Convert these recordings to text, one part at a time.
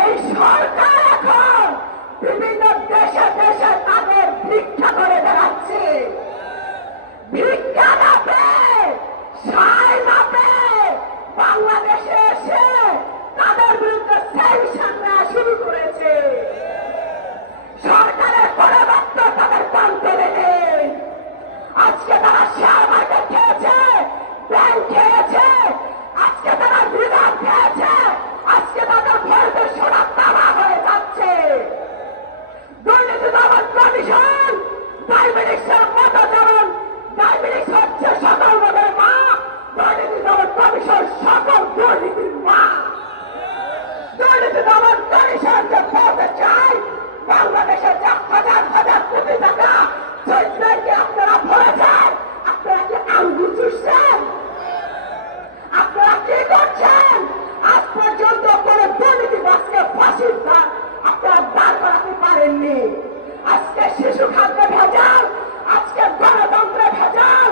এই সরকার এখন বিভিন্ন দেশে দেশে তাদের ভিক্ষা করে বেড়াচ্ছে। ভিক্ষা না পেয়ে, সায় না পেয়ে বাংলাদেশে এসে তাদের বিরুদ্ধে স্যাংশন নেওয়া শুরু করেছে। সরকারের পরিবর্ত তাদের কন্ট্রোলে নেই। আজকে তারা শেয়ার মার্কেট খেয়েছে, ব্যাংক খেয়েছে, আজকে তারা বিধান খেয়েছে, আজকে তাদের ভোটের সোনা তামা হয়ে যাচ্ছে। দুর্নীতি দমন কমিশন ডায়াবেটিক্সের মতো, যেমন ডায়াবেটিক্স হচ্ছে সকল রোগের মা, দুর্নীতি দমন কমিশন সকল দুর্নীতির মা। দুর্নীতি দমন কমিশনকে বলতে চাই, বাংলাদেশের যে হাজার হাজার কোটি টাকা চৈত্রকে আপনারা ভরে যান, আপনারা কি আঙ্গুল চুষছেন? আপনারা কি করছেন? আজ পর্যন্ত কোন দুর্নীতিবাজকে ফাঁসির দান আপনারা দাঁড় করাতে পারেননি। আজকে শিশু খাদ্যে ভেজাল, আজকে গণতন্ত্রে ভেজাল,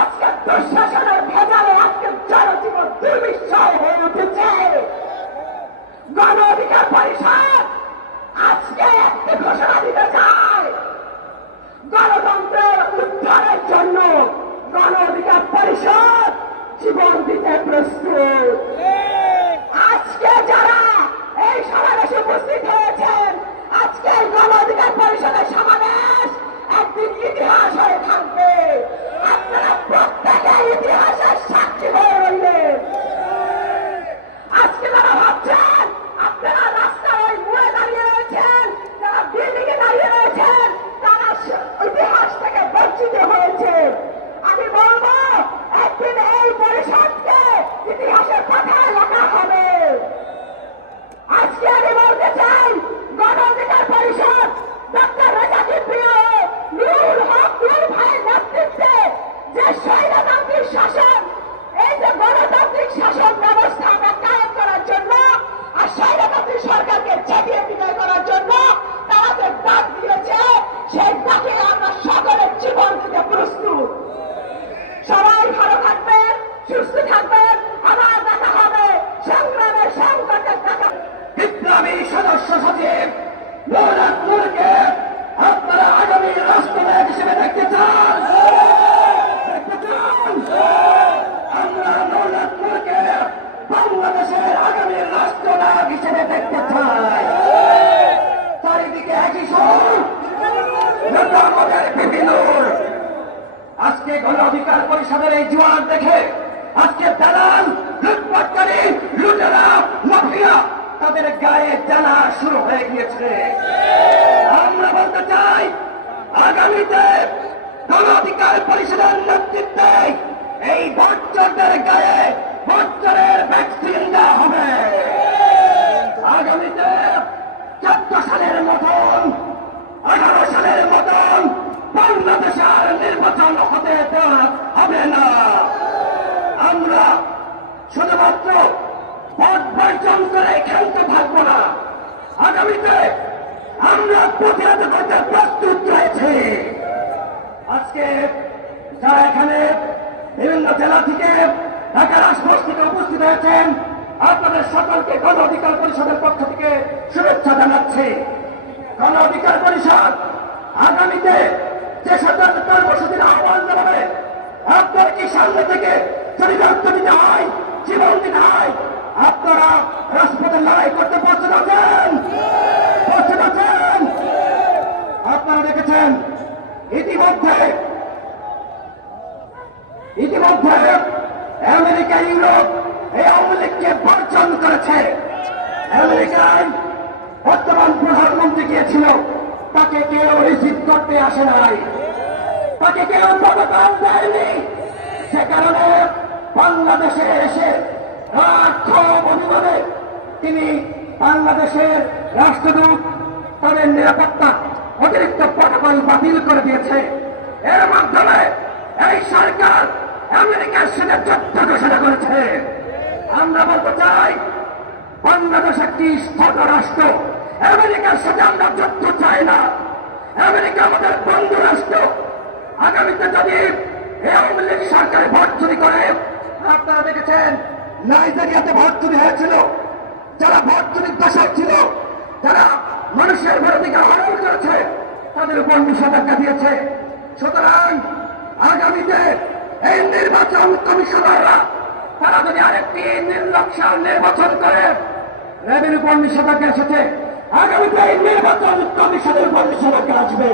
আজকে দুঃশাসনের ভেজালে আজকে জনজীবন দুর্বিষয় হয়ে উঠেছে। গণ অধিকার পরিষদ আজকে একটি ঘোষণা দিতে চায়, গণতন্ত্রের উদ্ধারের জন্য গণ অধিকার পরিষদ জীবন দিতে প্রস্তুত। আজকে যারা এই সমাবেশে উপস্থিত হয়েছেন, আজকে গণ অধিকার পরিষদের সমাবেশ একদিন ইতিহাস হয়ে থাকবে। আপনারা প্রত্যেকে ইতিহাসের সাক্ষী হয়ে রইলেন। আজকে যারা ভাবছেন আপনারা রাস্তায় ওই মুড়ে দাঁড়িয়ে রয়েছেন, যারা বিল্ডিং এ দাঁড়িয়ে রয়েছেন, তারা ইতিহাস থেকে বঞ্চিত হয়েছে। আমি বলবো একদিন এই পরিষদকে ইতিহাসের পাতায় লেখা হবে। আজকে আমি বলতে চাই, গণ অধিকার পরিষদ ডক্টর রেজাকি প্রিয়, নুরুল হক নুর ভাইয়ের নেতৃত্বে যে স্বৈরতান্ত্রিক শাসন, এই যে গণতান্ত্রিক শাসন ব্যবস্থা আমরা কায়েম করার জন্য আর স্বৈরতান্ত্রিক সরকারকে চাপিয়ে বিদায় করার জন্য তারা যে ডাক দিয়েছে, সেই ডাকে আমরা সকলের জীবন দিতে প্রস্তুত। সবাই ভালো থাকবেন, সুস্থ থাকবেন, আবার দেখা হবে সংগ্রামের সংকটের দেখা। বিপ্লবী সদস্য সচিব নুরুলকে আপনারা আগামী রাষ্ট্রনায়ক হিসেবে দেখতে চান? আমরা নুরুলকে বাংলাদেশের আগামী রাষ্ট্রনায়ক হিসেবে দেখতে চাই। চারিদিকে একই সুর, আমাদের বিভিন্ন আজকে গণ অধিকার পরিষদের এই জোয়ার দেখে আজকে দালাল, লুটপাটকারী, লুটেরা, মাফিয়া তাদের গায়ে জানা শুরু হয়ে গিয়েছে। আমরা বলতে চাই, আগামীতে গণ অধিকার পরিষদের নেতৃত্বে এই ভোটচোরদের গায়ে ভোটচোরের ভ্যাকসিন দেওয়া হবে। আগামীতে 14 সালের মতন, 18 সালের মতন বাংলাদেশের নির্বাচন হতে দেওয়া হবে না। আমরা শুধুমাত্র ভোট বর্জন করে খেলতে থাকবো না। আগামীতে আমরা প্রতিরোধ করতে প্রস্তুত রয়েছি। আজকে যারা এখানে বিভিন্ন জেলা থেকে, ঢাকা রাজপথ থেকে উপস্থিত হয়েছেন, আপনাদের সকলকে গণ অধিকার পরিষদের পক্ষ থেকে শুভেচ্ছা জানাচ্ছি। গণ অধিকার পরিষদ আগামীতে যে সকল কর্মসূচির আহ্বান জানাবে, আপনার কি সামনে থেকে যদি রক্ত দিতে হয়, জীবন দিতে হয়, আপনারা রাজপথে লড়াই করতে প্রস্তুত আছেন? প্রস্তুত আছেন? আপনারা দেখেছেন ইতিমধ্যে আমেরিকা, ইউরোপ এই আওয়ামী লীগকে বর্জন করেছে। আমেরিকার বর্তমান প্রধানমন্ত্রী গিয়েছিল, তাকে কেউ রিসিভ করতে আসে নাই, তাকে কেউ পদকাল দেয়নি। সে কারণে বাংলাদেশে এসে রাক্ষম অভিমানে তিনি বাংলাদেশের রাষ্ট্রদূত তাদের নিরাপত্তা অতিরিক্ত প্রটোকল বাতিল করে দিয়েছে। এর মাধ্যমে এই সরকার আমেরিকার সাথে যুদ্ধ ঘোষণা করেছে। আমরা বলতে চাই, বাংলাদেশ একটি ছোট রাষ্ট্র, আমেরিকার সাথে আমরা যুদ্ধ চাই না। আমেরিকা আমাদের বন্ধু রাষ্ট্র। আগামীতে যদি আওয়ামী লীগ সরকার ভোট চুরি করে, আপনারা দেখেছেন নাইজেরিয়াতে ভোট চুরি হয়েছিল, যারা ভোট চুরির দোষক ছিল যারা মানুষের ভোটাধিকার হরণ করেছে তাদের উপর নিষেধাজ্ঞা দিয়েছে। সুতরাং আগামীতে এই নির্বাচন কমিশনাররা তারা যদি আরেকটি নির্লক্ষণ নির্বাচন করে, র্যাবের উপর নিষেধাজ্ঞা এসেছে, আগামীতে এই নির্বাচন কমিশনের উপর নিষেধাজ্ঞা আসবে।